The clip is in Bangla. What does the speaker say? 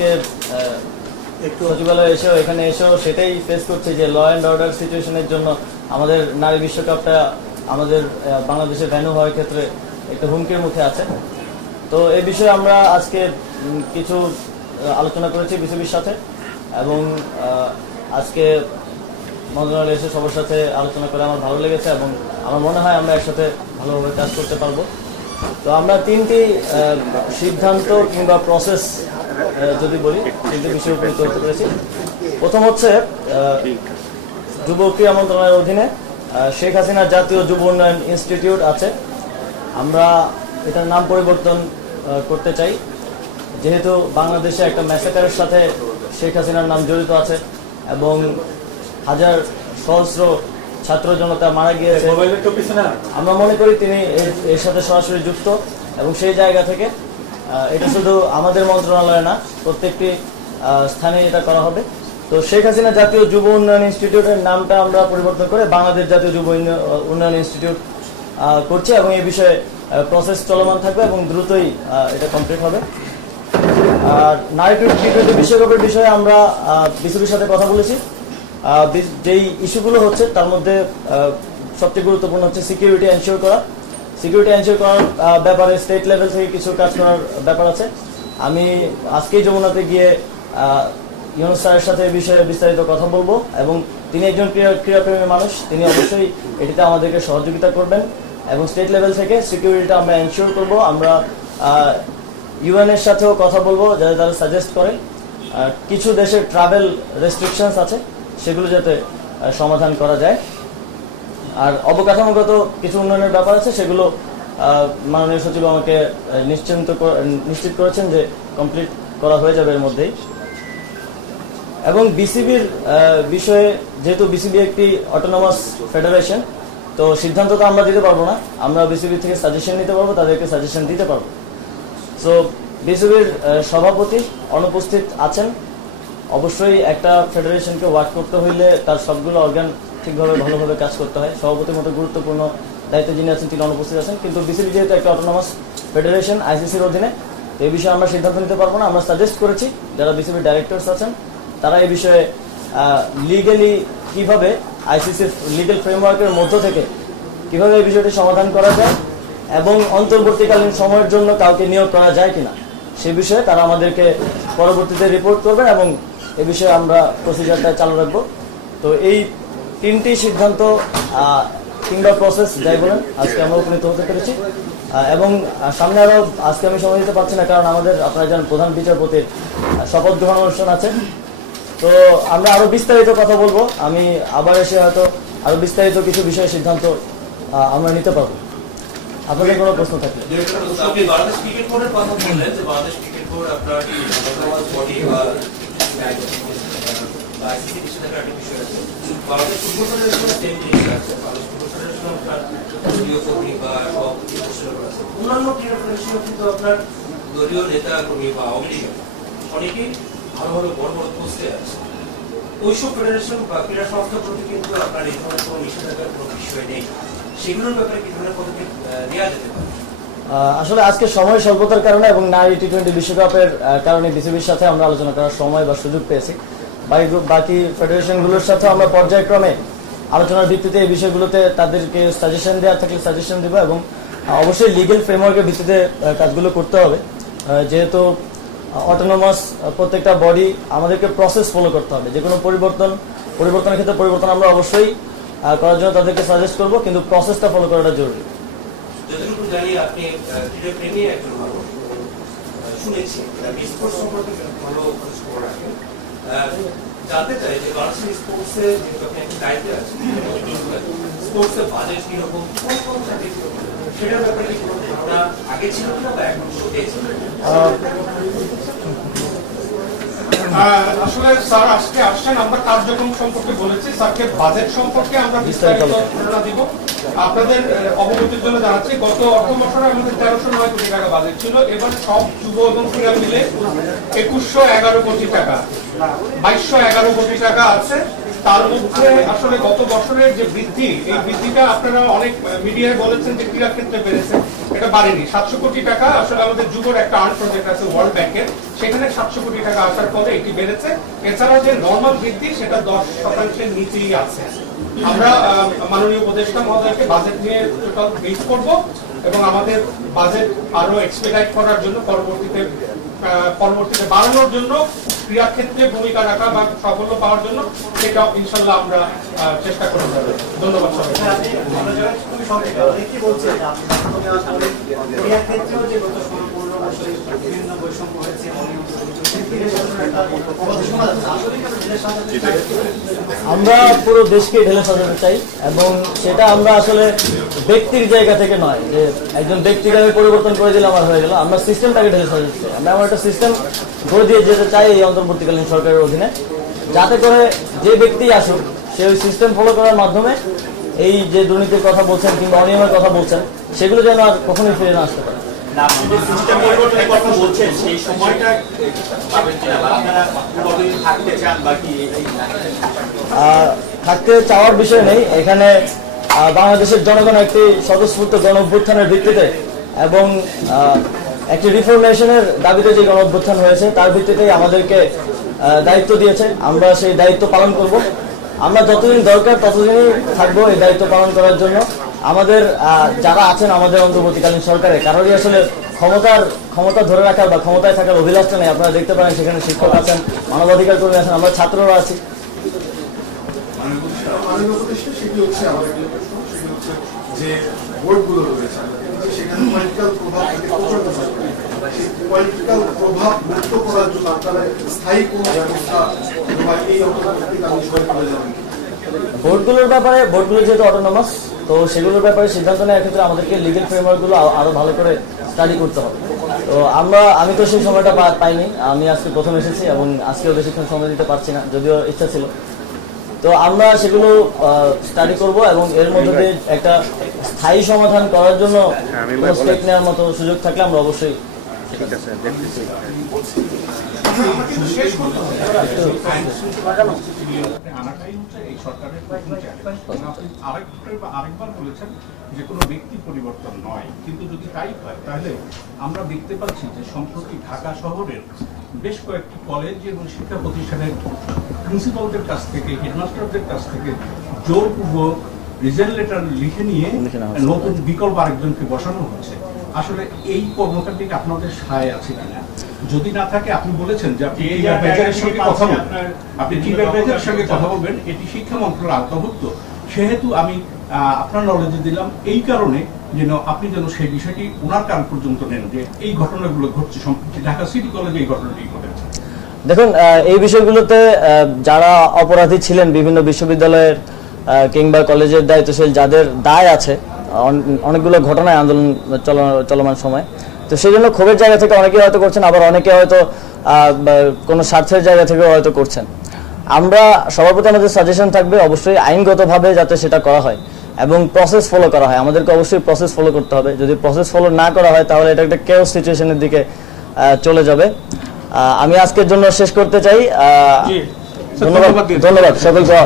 আজকে একটু সচিবালয়ে এসেও এখানে এসেও সেটাই ফেস করছে যে ল অ্যান্ড অর্ডার সিচুয়েশনের জন্য আমাদের নারী বিশ্বকাপটা আমাদের বাংলাদেশে ভেন্যু হওয়ার ক্ষেত্রে একটু হুমকির মুখে আছে। তো এই বিষয়ে আমরা আজকে কিছু আলোচনা করেছি বিসিবির সাথে এবং আজকে মন্ত্রণালয়ে এসে সবার সাথে আলোচনা করে আমার ভালো লেগেছে এবং আমার মনে হয় আমরা একসাথে ভালোভাবে কাজ করতে পারবো। তো আমরা তিনটি সিদ্ধান্ত কিংবা প্রসেস যদি বলি তিনটি বিষয়ের উপরে তৈরি করেছি। প্রথম হচ্ছে যুব ক্রীড়া মন্ত্রণালয়ের অধীনে শেখ হাসিনা জাতীয় যুব উন্নয়ন ইনস্টিটিউট আছে, আমরা এটার নাম পরিবর্তন করতে চাই। যেহেতু বাংলাদেশে একটা ম্যাসাকারের সাথে শেখ হাসিনার নাম জড়িত আছে এবং হাজার সহস্র ছাত্র জনতা মারা গিয়েছে, আমরা মনে করি তিনি এর সাথে সরাসরি যুক্ত এবং সেই জায়গা থেকে এটা শুধু আমাদের মন্ত্রণালয় না, প্রত্যেকটি স্থানে এটা করা হবে। তো শেখ হাসিনা জাতীয় যুব উন্নয়ন ইনস্টিটিউটের নামটা আমরা পরিবর্তন করে বাংলাদেশ জাতীয় যুব উন্নয়ন ইনস্টিটিউট করছি এবং এই বিষয়ে প্রসেস চলমান থাকবে এবং দ্রুতই এটা কমপ্লিট হবে। আর নারী টি-20 বিশ্বকাপের বিষয়ে আমরা বিসিবির সাথে কথা বলেছি। যেই ইস্যুগুলো হচ্ছে তার মধ্যে সবচেয়ে গুরুত্বপূর্ণ হচ্ছে সিকিউরিটি এনশিওর করা। সিকিউরিটি এনশিওর করার ব্যাপারে স্টেট লেভেল থেকে কিছু কাজ করার ব্যাপার আছে। আমি আজকেই যমুনাতে গিয়ে ইউনুস স্যারের সাথে এই বিষয়ে বিস্তারিত কথা বলবো এবং তিনি একজন ক্রীড়াপ্রেমী মানুষ, তিনি অবশ্যই এটিতে আমাদেরকে সহযোগিতা করবেন এবং স্টেট লেভেল থেকে সিকিউরিটিটা আমরা এনশিওর করব। আমরা ইউএন এর সাথেও কথা বলবো যাতে তারা সাজেস্ট করে কিছু দেশের ট্রাভেল রেস্ট্রিকশনস আছে সেগুলো যাতে সমাধান করা যায়। আর অবকাঠামোগত কিছু উন্নয়নের ব্যাপার আছে সেগুলো মাননীয় সচিব আমাকে নিশ্চিত করেছেন যে কমপ্লিট করা হয়ে যাবে এর মধ্যেই। এবং বিসিবির বিষয়ে যেহেতু বিসিবি একটি অটোনমাস ফেডারেশন, তো সিদ্ধান্ত তো আমরা দিতে পারবো না, আমরা বিসিবি থেকে সাজেশন নিতে পারবো, তাদেরকে সাজেশন দিতে পারবো। সো বিসিবির সভাপতি অনুপস্থিত আছেন। অবশ্যই একটা ফেডারেশনকে ওয়ার্ক করতে হইলে তার সবগুলো অর্গান ঠিকভাবে ভালোভাবে কাজ করতে হয়। সভাপতির মতো গুরুত্বপূর্ণ দায়িত্বে যিনি আছেন তিনি অনুপস্থিত আছেন, কিন্তু বিসিবি যেহেতু একটা অটোনমাস ফেডারেশন আইসিসির অধীনে, এই বিষয়ে আমরা সিদ্ধান্ত নিতে পারবো না। আমরা সাজেস্ট করেছি যারা বিসিবির ডাইরেক্টরস আছেন তারা এই বিষয়ে লিগেলি কিভাবে আইসিসির লিগেল ফ্রেমওয়ার্কের মধ্য থেকে কিভাবে এই বিষয়টি সমাধান করা যায় এবং অন্তর্বর্তীকালীন সময়ের জন্য কাউকে নিয়োগ করা যায় কিনা সে বিষয়ে তারা আমাদেরকে পরবর্তীতে রিপোর্ট করবেন এবং এ বিষয়ে আমরা প্রসিজারটা চালু রাখবো। তো এই তিনটি সিদ্ধান্ত কিংবা প্রসেস যাই বলেন আজকে আমরা উপনীত হতে পেরেছি এবং সামনে আরো আজকে আমি সময় দিতে পারছি না কারণ আমাদের আপনারা জানেন প্রধান বিচারপতির শপথ গ্রহণ অনুষ্ঠান আছে। তো আমরা আরো বিস্তারিত কথা বলবো, আমি আবার এসে হয়তো আরো বিস্তারিত কিছু বিষয়ে সিদ্ধান্ত আমরা নিতে পারবো। আপনাদের কোনো প্রশ্ন থাকলে অন্যান্য ক্রীড়া ফেডারেশনও কিন্তু আপনার দলীয় নেতা কর্মী বা অনেকেই ভালো ভালো বড় বড় পোস্টে আছে। ওইসব ফেডারেশন বা ক্রীড়া সংস্থার প্রতি কিন্তু আপনার এই ধরনের কোনো নিষেধাজ্ঞার কোনো বিষয় নেই, সেগুলোর ব্যাপারে কি ধরনের পদক্ষেপ নেওয়া যেতে পারে? আসলে আজকে সময় স্বল্পতার কারণে এবং নারী টি-20 বিশ্বকাপের কারণে বিসিবির সাথে আমরা আলোচনা করার সময় বা সুযোগ পেয়েছি। বাকি ফেডারেশনগুলোর সাথে আমরা পর্যায়ক্রমে আলোচনার ভিত্তিতে এই বিষয়গুলোতে তাদেরকে সাজেশন দেওয়া থাকলে সাজেশন দেবো এবং অবশ্যই লিগেল ফ্রেমওয়ার্কের ভিত্তিতে কাজগুলো করতে হবে। যেহেতু অটোনমাস প্রত্যেকটা বডি আমাদেরকে প্রসেস ফলো করতে হবে। যে কোনো পরিবর্তনের ক্ষেত্রে পরিবর্তন আমরা অবশ্যই করার জন্য তাদেরকে সাজেস্ট করবো, কিন্তু প্রসেসটা ফলো করাটা জরুরি। যতটুকু জানি আপনি ক্রীড়া প্রেমী একজন মানুষ, শুনেছি আপনি স্পোর্টস সম্পর্কে ভালো খোঁজ খবর রাখেন। জানতে চাই যে বাংলাদেশের স্পোর্টসে যেহেতু আপনি একটা দায়িত্বে আছেন, স্পোর্টসের বাজেট কিরকম, কোন কোন জাতি সেটার ব্যাপারে কি কোনো ধারণা আগে ছিল কিনা বা এখন পেয়েছেন? আসলে স্যার আজকে আসছেন, আমরা কার্যক্রম সম্পর্কে বলেছি, স্যারকে বাজেট সম্পর্কে আমরা বিস্তারিত ধারণা দিব। আপনাদের অবগতির জন্য জানাচ্ছি গত অর্থ বছরে আমাদের 1309 কোটি টাকা বাজেট ছিল, এবার সব যুব এবং ক্রীড়া মিলে 2111 কোটি টাকা 2211 কোটি টাকা আছে। তার মধ্যে আসলে গত বছরের যে বৃদ্ধি, এই বৃদ্ধিটা আপনারা অনেক মিডিয়ায় বলেছেন যে ক্রীড়া ক্ষেত্রে বেড়েছে, এটা বাড়েনি। 700 কোটি টাকা আসলে আমাদের যুবর একটা আর্ট প্রজেক্ট আছে ওয়ার্ল্ড ব্যাংকের, সেখানে 700 কোটি টাকা আসার পরে এটি বেড়েছে। এছাড়া যে নর্মাল বৃদ্ধি সেটা 10% নিচেই আছে। আমরা মাননীয় উপদেষ্টা মহোদয়কে বাজেট নিয়ে টোটাল ব্রিফ করব এবং আমাদের বাজেট আরো এক্সপেডাইট করার জন্য পরবর্তীতে বাড়ানোর জন্য, ক্রীড়া ক্ষেত্রে ভূমিকা রাখা বা সাফল্য পাওয়ার জন্য সেটা ইনশাল্লাহ আমরা চেষ্টা করে যাবো। ধন্যবাদ সবাইকে। আমরা পুরো দেশকে ঢেলে সাজাতে চাই এবং সেটা আমরা আসলে ব্যক্তির জায়গা থেকে নয় যে একজন ব্যক্তিকে পরিবর্তন করে দিলে আমার হয়ে গেল। আমরা সিস্টেমটাকে ঢেলে সাজাতে চাই। আমরা এমন একটা সিস্টেম করে দিয়ে যেতে চাই এই অন্তর্বর্তীকালীন সরকারের অধীনে, যাতে করে যে ব্যক্তি আসুক সে ওই সিস্টেম ফলো করার মাধ্যমে এই যে দুর্নীতির কথা বলছেন কিংবা অনিয়মের কথা বলছেন সেগুলো যেন আর কখনোই ফিরে না আসতে পারে। সিস্টেম পরিবর্তনের কথা বলছেন, সেই সময়টা পাবেন কিনা বা আপনারা কতদিন থাকতে চান বা কি? থাকতে চাওয়ার বিষয় নেই এখানে। বাংলাদেশের জনগণ একটি স্বতঃস্ফূর্ত গণ অভ্যুত্থানের ভিত্তিতে এবং একটি রিফরমেশনের দাবিতে যে গণ অভ্যুত্থান হয়েছে তার ভিত্তিতেই আমাদেরকে দায়িত্ব দিয়েছে। আমরা সেই দায়িত্ব পালন করব। আমরা যতদিন দরকার ততদিনই থাকবো এই দায়িত্ব পালন করার জন্য। আমাদের যারা আছেন আমাদের অন্তর্বর্তীকালীন সরকারে কারোরই আসলে ক্ষমতা ধরে রাখার বা ক্ষমতায় থাকার অভিলাষটা নেই। আপনারা দেখতে পারেন সেখানে শিক্ষক আছেন, মানবাধিকার কর্মী আছেন, আমরা ছাত্ররা আছি। সেটি হচ্ছে আমাদের যে বোর্ডগুলো রয়েছে সেখানে পলিটিক্যাল প্রভাব পলিটিক্যাল প্রভাব মুক্ত করার জন্য আপনারা স্থায়ী কোন ব্যবস্থা এই বোর্ডগুলোর ব্যাপারে, বোর্ডগুলো যেহেতু অটোনমাস, তো সেগুলোর ব্যাপারে সিদ্ধান্ত নেওয়ার ক্ষেত্রে আমাদেরকে লিগেল ফ্রেমওয়ার্কগুলো আরো ভালো করে স্টাডি করতে হবে। তো আমি তো সেই সময়টা পাইনি। আমি আজকে প্রথম এসেছি এবং আজকেও বেশিক্ষণ সময় দিতে পারছি না, যদিও ইচ্ছা ছিল। তো আমরা সেগুলো স্টাডি করব এবং এর মধ্যে দিয়ে একটা স্থায়ী সমাধান করার জন্য স্টেপ নেওয়ার মতো সুযোগ থাকলে আমরা অবশ্যই আরেকবার বলেছেন যে কোনো ব্যক্তি পরিবর্তন নয়, কিন্তু যদি তাই হয় তাহলে আমরা দেখতে পাচ্ছি যে সম্প্রতি ঢাকা শহরের বেশ কয়েকটি কলেজ এবং শিক্ষা প্রতিষ্ঠানের প্রিন্সিপালদের কাছ থেকে, হেডমাস্টারদের কাছ থেকে জোরপূর্বক রিজাইন লেটার লিখে নিয়ে নতুন বিকল্প আরেকজনকে বসানো হচ্ছে। আসলে এই কর্মকাণ্ডে আপনাদের সায় আছে কিনা? যদি না থাকে, আপনি বলেছেন যে আপনি চিফ অ্যাডভাইজারের সঙ্গে কথা বলবেন, এটি শিক্ষা মন্ত্রণালয়ের আওতাভুক্ত, সেহেতু আমি আপনার নলেজে দিলাম এই কারণে যেন আপনি যেন সেই বিষয়টি ওনার কান পর্যন্ত নেন যে এই ঘটনাগুলো ঘটছে, সম্প্রতি ঢাকা সিটি কলেজে এই ঘটনাটি ঘটেছে। দেখুন, এই বিষয়গুলোতে যারা অপরাধী ছিলেন বিভিন্ন বিশ্ববিদ্যালয়ের কিংবা কলেজের দায়িত্বশীল যাদের দায় আছে অনেকগুলো ঘটনায় আন্দোলন চলমান সময়, তো সেই জন্য ক্ষোভের জায়গা থেকে অনেকে হয়তো করছেন, আবার অনেকে হয়তো কোনো স্বার্থের জায়গা থেকে হয়তো করছেন। আমরা সবার প্রতি আমাদের সাজেশন থাকবে অবশ্যই আইনগতভাবে যাতে সেটা করা হয় এবং প্রসেস ফলো করা হয়। আমাদেরকে অবশ্যই প্রসেস ফলো করতে হবে। যদি প্রসেস ফলো না করা হয় তাহলে এটা একটা কেওস সিচুয়েশনের দিকে চলে যাবে। আমি আজকের জন্য শেষ করতে চাই। ধন্যবাদ সকলকে।